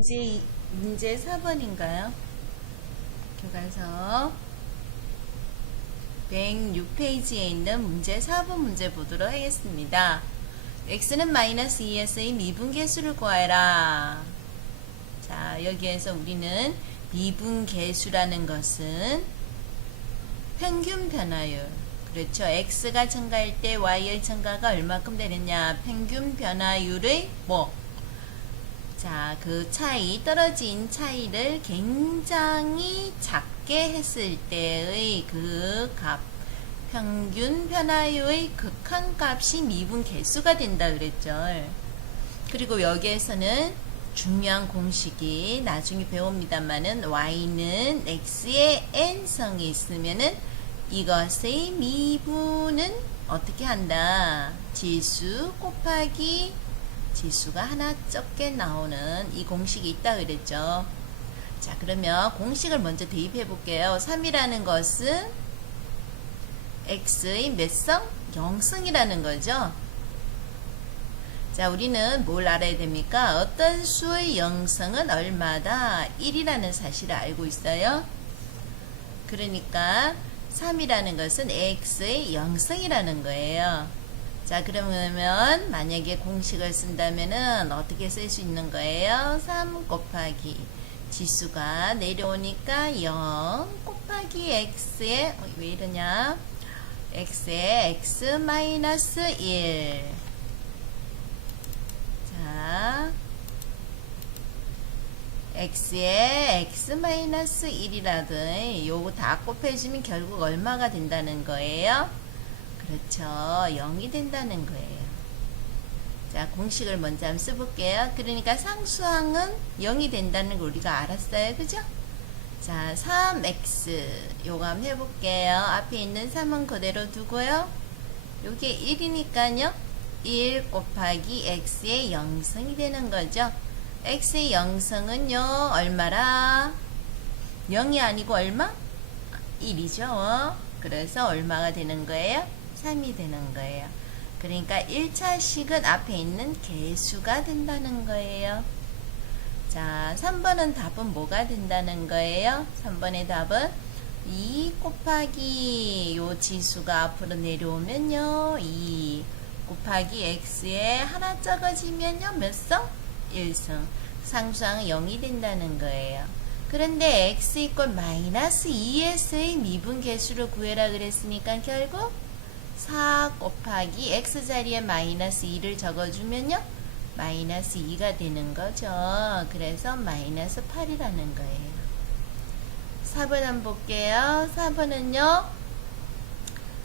문제 4번인가요? 교과서 106페이지에 있는 문제 4번 문제 보도록 하겠습니다. x는 마이너스 2에서의 미분계수를 구하라. 자, 여기에서 우리는 미분계수라는 것은 평균 변화율, 그렇죠. x가 증가할 때 y의 증가가 얼마큼 되느냐, 평균 변화율의 자, 그 차이, 떨어진 차이를 굉장히 작게 했을 때의 그 값, 평균 변화율의 극한값이 미분 계수가 된다 그랬죠. 그리고 여기에서는 중요한 공식이 나중에 배웁니다만은 y는 x의 n성이 있으면은 이것의 미분은 어떻게 한다? 지수 곱하기 지수가 하나 적게 나오는 이 공식이 있다 그랬죠. 자, 그러면 공식을 먼저 대입해 볼게요. 3이라는 것은 x의 몇 성? 0성이라는 거죠. 자, 우리는 뭘 알아야 됩니까? 어떤 수의 0성은 얼마다? 1이라는 사실을 알고 있어요. 그러니까 3이라는 것은 x의 0성이라는 거예요. 자, 그러면 만약에 공식을 쓴다면은 어떻게 쓸 수 있는 거예요? 3 곱하기 지수가 내려오니까 0 곱하기 x의 왜 이러냐? x의 x 마이너스 1. 자, x의 x 마이너스 1이라든 요거 다 곱해주면 결국 얼마가 된다는 거예요? 그렇죠. 0이 된다는 거예요. 자, 공식을 먼저 한번 써볼게요. 그러니까 상수항은 0이 된다는 걸 우리가 알았어요. 그죠? 자, 3x 요거 한번 해볼게요. 앞에 있는 3은 그대로 두고요. 요게 1이니까요. 1 곱하기 x의 0성이 되는 거죠. x의 0성은요. 얼마라? 0이 아니고 얼마? 1이죠. 그래서 얼마가 되는 거예요? 3이 되는 거예요. 그러니까 1차식은 앞에 있는 개수가 된다는 거예요. 자, 3번은 답은 뭐가 된다는 거예요? 3번의 답은 2 곱하기 요 지수가 앞으로 내려오면요. 2 곱하기 x에 하나 적어지면요. 몇 성? 1성. 상수항은 0이 된다는 거예요. 그런데 x 이꼴 마이너스 2s의 미분계수를 구해라 그랬으니까 결국 4 곱하기 x 자리에 마이너스 2를 적어주면요. 마이너스 2가 되는 거죠. 그래서 마이너스 8이라는 거예요. 4번 한번 볼게요. 4번은요.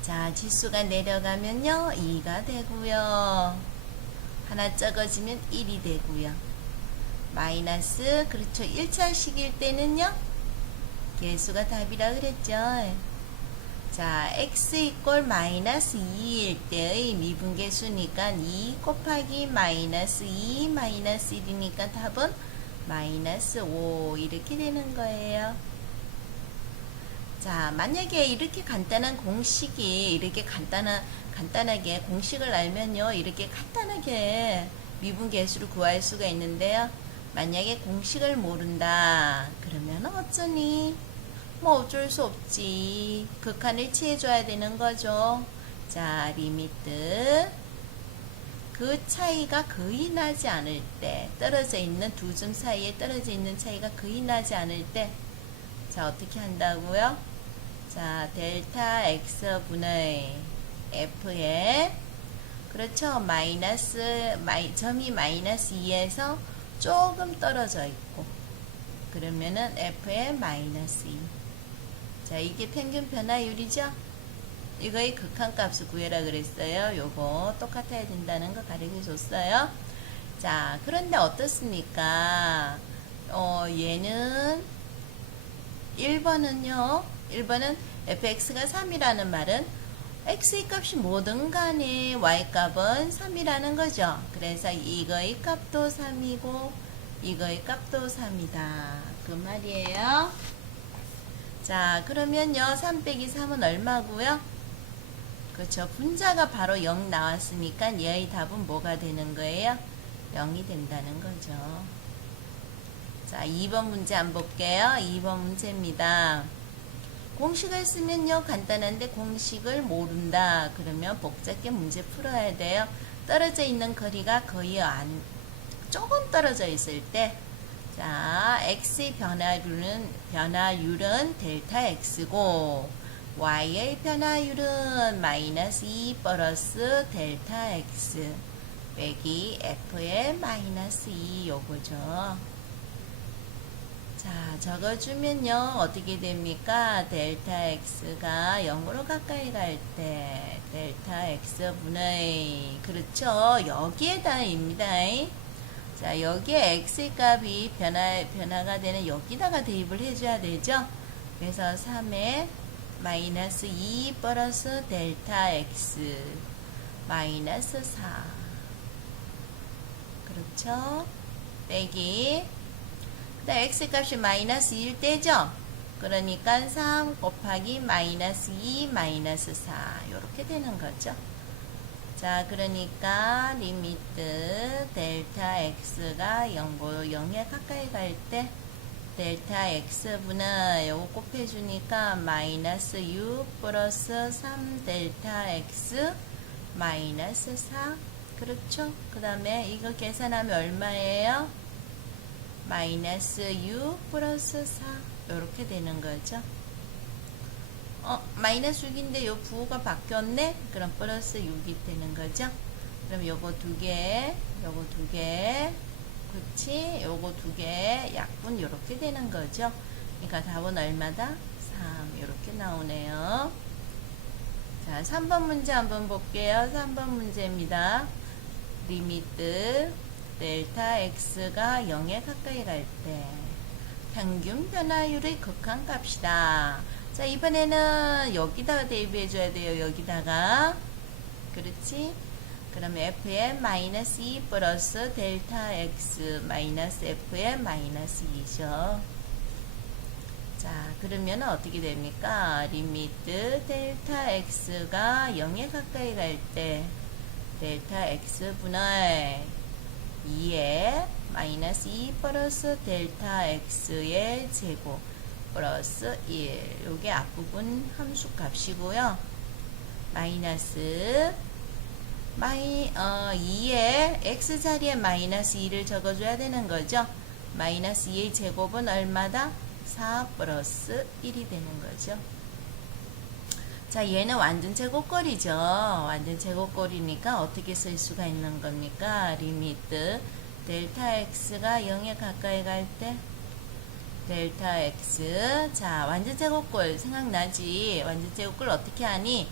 자, 지수가 내려가면요. 2가 되고요. 하나 적어지면 1이 되고요. 마이너스, 그렇죠. 1차식일 때는요. 개수가 답이라 그랬죠. 자, x 이꼴 마이너스 2일 때의 미분계수니까 2 곱하기 마이너스 2 마이너스 1이니까 답은 마이너스 5 이렇게 되는 거예요. 자, 만약에 이렇게 간단한 공식이 이렇게 간단하게 공식을 알면요. 이렇게 간단하게 미분계수를 구할 수가 있는데요. 만약에 공식을 모른다. 그러면 어쩌니? 뭐 어쩔 수 없지. 극한을 취해줘야 되는 거죠. 자, 리미트. 그 차이가 거의 나지 않을 때, 떨어져 있는 두 점 사이에 떨어져 있는 차이가 거의 나지 않을 때, 자, 어떻게 한다고요? 자, 델타 x분의 f에, 그렇죠. 점이 마이너스 2에서 조금 떨어져 있고, 그러면은 f의 마이너스 2. 자, 이게 평균 변화율이죠? 이거의 극한값을 구해라 그랬어요. 요거 똑같아야 된다는 거 가르쳐 줬어요. 자, 그런데 어떻습니까? 얘는 1번은요. 1번은 fx가 3이라는 말은 x의 값이 뭐든 간에 y값은 3이라는 거죠. 그래서 이거의 값도 3이고 이거의 값도 3이다. 그 말이에요. 자, 그러면요. 3 빼기 3은 얼마고요? 그렇죠. 분자가 바로 0 나왔으니까 얘의 답은 뭐가 되는 거예요? 0이 된다는 거죠. 자, 2번 문제 안 볼게요. 2번 문제입니다. 공식을 쓰면요, 간단한데 공식을 모른다. 그러면 복잡하게 문제 풀어야 돼요. 떨어져 있는 거리가 거의 조금 떨어져 있을 때, 자, x의 변화율은 델타 x고, y의 변화율은 마이너스 2 플러스 델타 x 빼기 f의 마이너스 2 요거죠. 자, 적어주면요, 어떻게 됩니까? 델타 x가 0으로 가까이 갈 때, 델타 x분의, 그렇죠. 여기에다입니다. 자, 여기에 x의 값이 변화가 되는 여기다가 대입을 해줘야 되죠. 그래서 3에 마이너스 2 플러스 델타 x 마이너스 4. 그렇죠. 빼기. x 값이 마이너스 1 되죠? 그러니까 3 곱하기 마이너스 2 마이너스 4 이렇게 되는 거죠. 자, 그러니까 리미트 델타 x가 0에 가까이 갈 때 델타 x분은 요거 곱해주니까 마이너스 6 플러스 3 델타 x 마이너스 4. 그렇죠? 그 다음에 이거 계산하면 얼마예요? 마이너스 6 플러스 4 이렇게 되는 거죠. 마이너스 6인데 요 부호가 바뀌었네? 그럼 플러스 6이 되는 거죠. 그럼 요거 두 개, 요거 두 개, 그치? 요거 두 개, 약분 요렇게 되는 거죠. 그러니까 답은 얼마다? 3 이렇게 나오네요. 자, 3번 문제 한번 볼게요. 3번 문제입니다. 리미트 델타 x가 0에 가까이 갈 때 평균 변화율의 극한값이다. 자, 이번에는 여기다가 대입해 줘야 돼요. 여기다가. 그렇지? 그럼 f의 마이너스 2 플러스 델타 x 마이너스 f의 마이너스 2죠. 자, 그러면 어떻게 됩니까? 리미트 델타 x가 0에 가까이 갈 때 델타 x분의 2에 마이너스 2 플러스 델타 x의 제곱 플러스 1. 요게 앞부분 함수 값이고요. 마이너스 2에 x 자리에 마이너스 2를 적어줘야 되는 거죠. 마이너스 2의 제곱은 얼마다? 4 플러스 1이 되는 거죠. 자, 얘는 완전 제곱꼴이죠. 완전 제곱꼴이니까 어떻게 쓸 수가 있는 겁니까? 리미트 델타 x가 0에 가까이 갈 때 델타 x. 자, 완전 제곱꼴 생각나지? 완전 제곱꼴 어떻게 하니?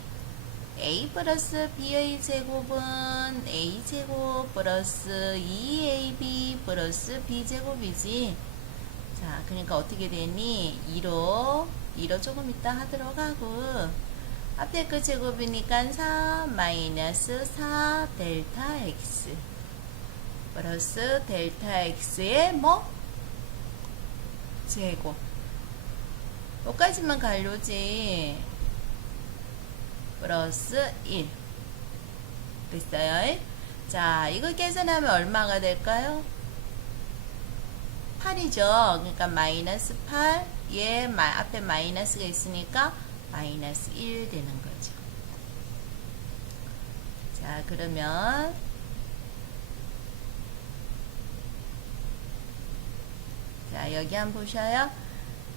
a 플러스 b의 제곱은 a 제곱 플러스 2ab 플러스 b 제곱이지. 자, 그러니까 어떻게 되니? 2로 조금 이따 하도록 하고, 앞에 그 제곱이니까 4 마이너스 4 델타 x 플러스 델타 x의 뭐? 제곱. 여기까지만 가려지. 플러스 1. 됐어요? 자, 이거 계산하면 얼마가 될까요? 8이죠. 그러니까 마이너스 8. 얘 앞에 마이너스가 있으니까 마이너스 1 되는 거죠. 자, 그러면 자, 여기 한번 보셔요.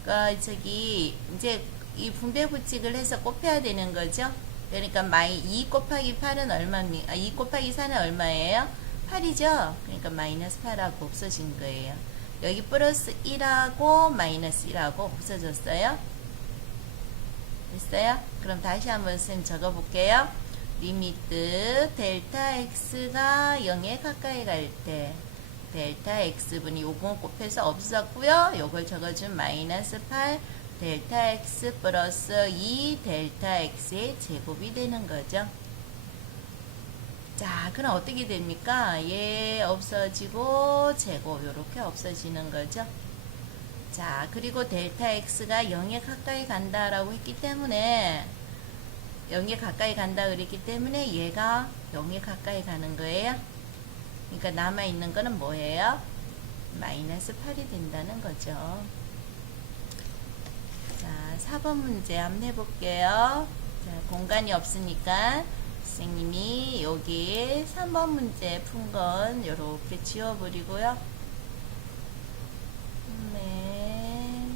그러니까 저기 이제 이 분배 법칙을 해서 곱해야 되는 거죠. 그러니까 2 곱하기 8은 얼마입니까? 2 곱하기 4는 얼마예요? 8이죠. 그러니까 마이너스 8하고 없어진 거예요. 여기 플러스 1하고 마이너스 1하고 없어졌어요. 됐어요? 그럼 다시 한번 쌤 적어볼게요. 리미트 델타 x가 0에 가까이 갈 때 델타 x분이 요거 곱해서 없었고요. 요걸 적어준 마이너스 8 델타 x 플러스 2 델타 x의 제곱이 되는 거죠. 자, 그럼 어떻게 됩니까? 얘 없어지고 제곱 요렇게 없어지는 거죠. 자, 그리고 델타 x가 0에 가까이 간다라고 했기 때문에 0에 가까이 간다 그랬기 때문에 얘가 0에 가까이 가는 거예요. 그러니까 남아있는 거는 뭐예요? 마이너스 8이 된다는 거죠. 자, 4번 문제 한번 해볼게요. 자, 공간이 없으니까 선생님이 여기 3번 문제 푼 건 이렇게 지워버리고요. 네,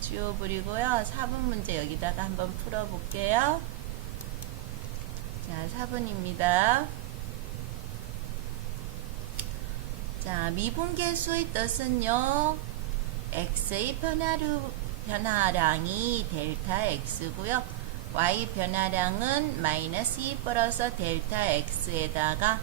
지워버리고요. 4번 문제 여기다가 한번 풀어볼게요. 자, 4번입니다. 자, 미분계수의 뜻은요, x의 변화량이 델타 x고요. y 변화량은 마이너스 2 플러스 델타 x에다가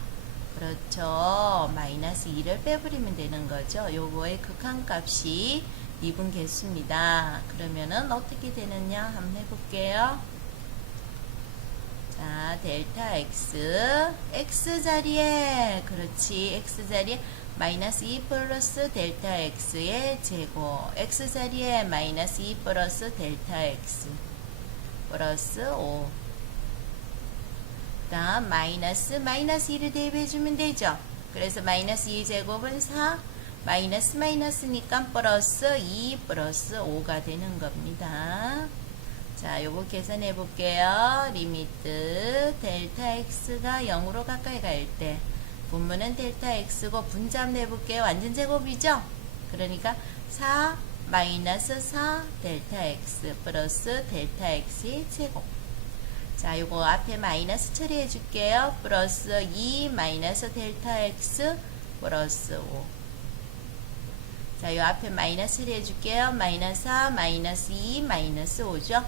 그렇죠. 마이너스 2를 빼버리면 되는 거죠. 요거의 극한값이 미분계수입니다. 그러면은 어떻게 되느냐 한번 해볼게요. 자, 델타 x 자리에 그렇지. x 자리에 마이너스 2 플러스 델타 x의 제곱, x 자리에 마이너스 2 플러스 델타 x 플러스 5. 다음 마이너스 2를 대입해주면 되죠. 그래서 마이너스 2제곱은 4, 마이너스니까 플러스 2 플러스 5가 되는 겁니다. 자, 요거 계산해 볼게요. 리미트 델타 x가 0으로 가까이 갈 때 분모는 델타 x고 분자함 내볼게요. 완전 제곱이죠? 그러니까 4 마이너스 4 델타 x 플러스 델타 x의 제곱. 자, 요거 앞에 마이너스 처리해 줄게요. 플러스 2 마이너스 델타 x 플러스 5. 자, 요 앞에 마이너스 처리해 줄게요. 마이너스 4 마이너스 2 마이너스 5죠?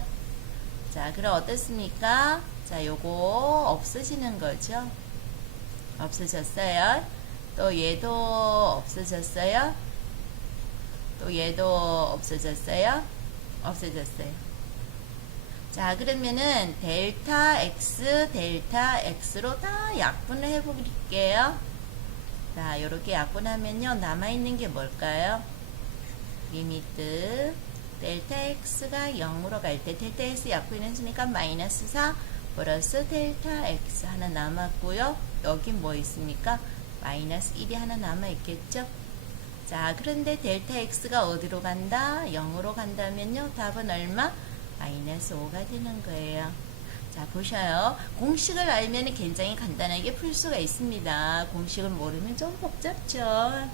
자, 그럼 어떻습니까? 자, 요거 없어지는 거죠? 없어졌어요. 또 얘도 없어졌어요. 또 얘도 없어졌어요. 없어졌어요. 자, 그러면은 델타 x로 다 약분을 해볼게요. 자, 요렇게 약분하면요 남아있는 게 뭘까요? 리미트 델타 x가 0으로 갈 때 델타 x 약분했으니까 마이너스 4 플러스 델타 x 하나 남았고요. 여긴 뭐 있습니까? 마이너스 1이 하나 남아있겠죠? 자, 그런데 델타 x가 어디로 간다? 0으로 간다면요. 답은 얼마? 마이너스 5가 되는 거예요. 자, 보셔요. 공식을 알면 굉장히 간단하게 풀 수가 있습니다. 공식을 모르면 좀 복잡죠.